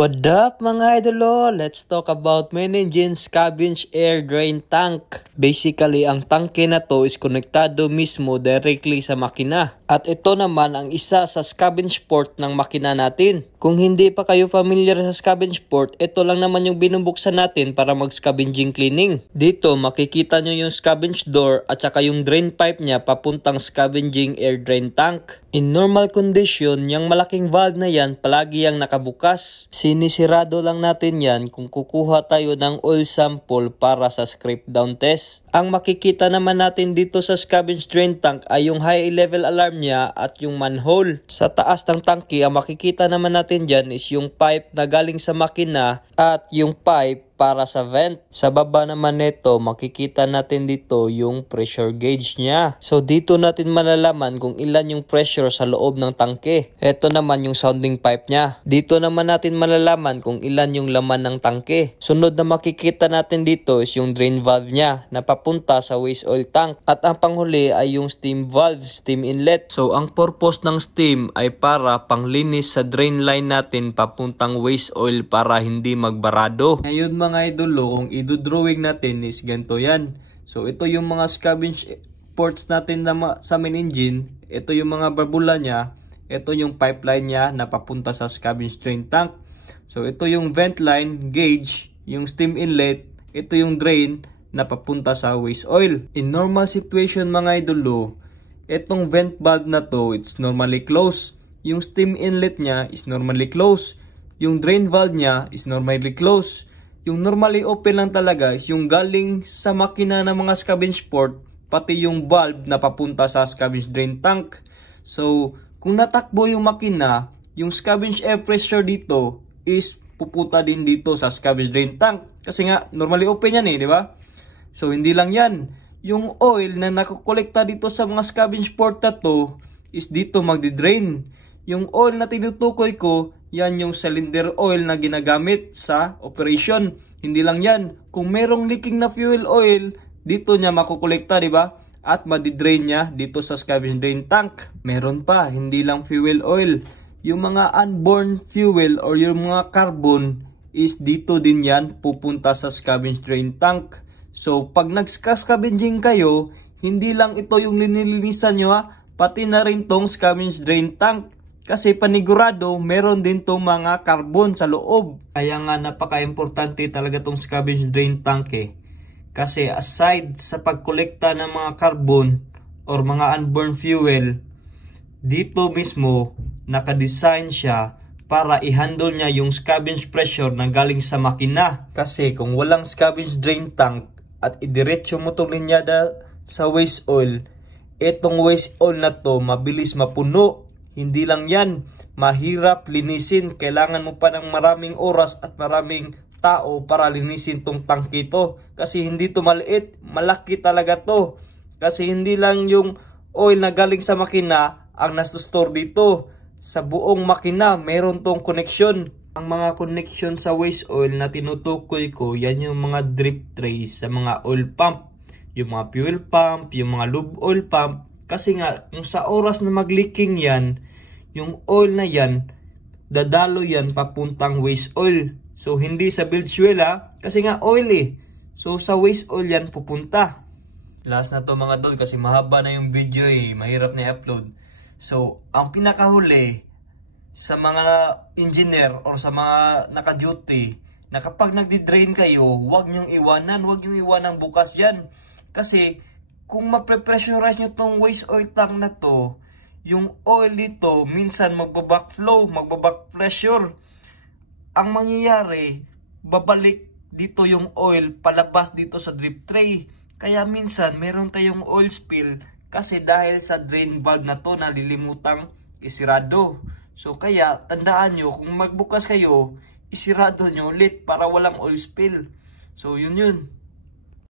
What up mga idolo? Let's talk about main engine scavenge air drain tank. Basically, ang tangke na to is konektado mismo directly sa makina. At ito naman ang isa sa scavenge port ng makina natin. Kung hindi pa kayo familiar sa scavenge port, ito lang naman yung binubuksan natin para mag-scavenging cleaning. Dito makikita nyo yung scavenge door at saka yung drain pipe niya papuntang scavenging air drain tank. In normal condition, yung malaking valve na yan palagi yung nakabukas. Sinisirado lang natin yan kung kukuha tayo ng oil sample para sa scrape down test. Ang makikita naman natin dito sa scavenge drain tank ay yung high level alarm niya at yung manhole. Sa taas ng tangke, ang makikita naman natin dyan is yung pipe na galing sa makina at yung pipe para sa vent. Sa baba naman nito, makikita natin dito yung pressure gauge niya. So dito natin malalaman kung ilan yung pressure sa loob ng tangke. Ito naman yung sounding pipe niya. Dito naman natin malalaman kung ilan yung laman ng tangke. Sunod na makikita natin dito is yung drain valve niya na papunta sa waste oil tank. At ang panghuli ay yung steam valve, steam inlet. So ang purpose ng steam ay para panglinis sa drain line natin papuntang waste oil para hindi magbarado. Ngayon mga idolo, kung idodrawing natin is ganito yan. So ito yung mga scavenge ports natin na sa main engine. Ito yung mga barbula niya. Ito yung pipeline niya na papunta sa scavenge drain tank. So ito yung vent line, gauge, yung steam inlet. Ito yung drain na papunta sa waste oil. In normal situation mga idolo, itong vent valve na to, it's normally closed. Yung steam inlet niya is normally closed. Yung drain valve niya is normally closed. Yung normally open lang talaga is yung galing sa makina ng mga scavenge port, pati yung valve na papunta sa scavenge drain tank. So, kung natakbo yung makina, yung scavenge air pressure dito is pupunta din dito sa scavenge drain tank. Kasi nga, normally open yan di ba? So, hindi lang yan. Yung oil na nakukolekta dito sa mga scavenge port na to is dito magdi-drain. Yung oil na tinutukoy ko, yan yung cylinder oil na ginagamit sa operation. Hindi lang yan. Kung merong leaking na fuel oil, dito niya makukolekta, di ba? At madidrain niya dito sa scavenge drain tank. Meron pa, hindi lang fuel oil. Yung mga unborn fuel or yung mga carbon is dito din yan pupunta sa scavenge drain tank. So, pag nag-scavenging kayo, hindi lang ito yung linilinisan nyo pati na rin tong scavenge drain tank. Kasi panigurado, meron din tong mga carbon sa loob. Kaya nga napaka-importante talaga tong scavenge drain tank Kasi aside sa pagkolekta ng mga carbon or mga unborn fuel, dito mismo nakadesign siya para i-handle niya yung scavenge pressure na galing sa makina. Kasi kung walang scavenge drain tank at idiretso mo itong linyada sa waste oil, itong waste oil na to mabilis mapuno. Hindi lang yan, mahirap linisin. Kailangan mo pa ng maraming oras at maraming tao para linisin tong tangke to. Kasi hindi to maliit, malaki talaga to. Kasi hindi lang yung oil na galing sa makina ang nastostore dito. Sa buong makina, meron tong connection. Ang mga connection sa waste oil na tinutukoy ko, yan yung mga drip trays sa mga oil pump. Yung mga fuel pump, yung mga lube oil pump. Kasi nga, yung sa oras na mag-leaking yan, yung oil na yan, dadalo yan papuntang waste oil. So, hindi sa bilge fuel kasi nga oil So, sa waste oil yan pupunta. Last na to mga dol kasi mahaba na yung video mahirap na i-upload. So, ang pinakahuli sa mga engineer or sa mga naka-duty, na kapag nagdi-drain kayo, huwag nyong iwanan bukas yan. Kasi, kung maprepressurize nyo tong waste oil tank na to, yung oil dito, minsan magbabackflow, magbabackpressure. Ang mangyayari, babalik dito yung oil, palabas dito sa drip tray. Kaya minsan, meron tayong oil spill kasi dahil sa drain valve na to, nalilimutang isirado. So kaya, tandaan nyo, kung magbukas kayo, isirado nyo ulit para walang oil spill. So yun.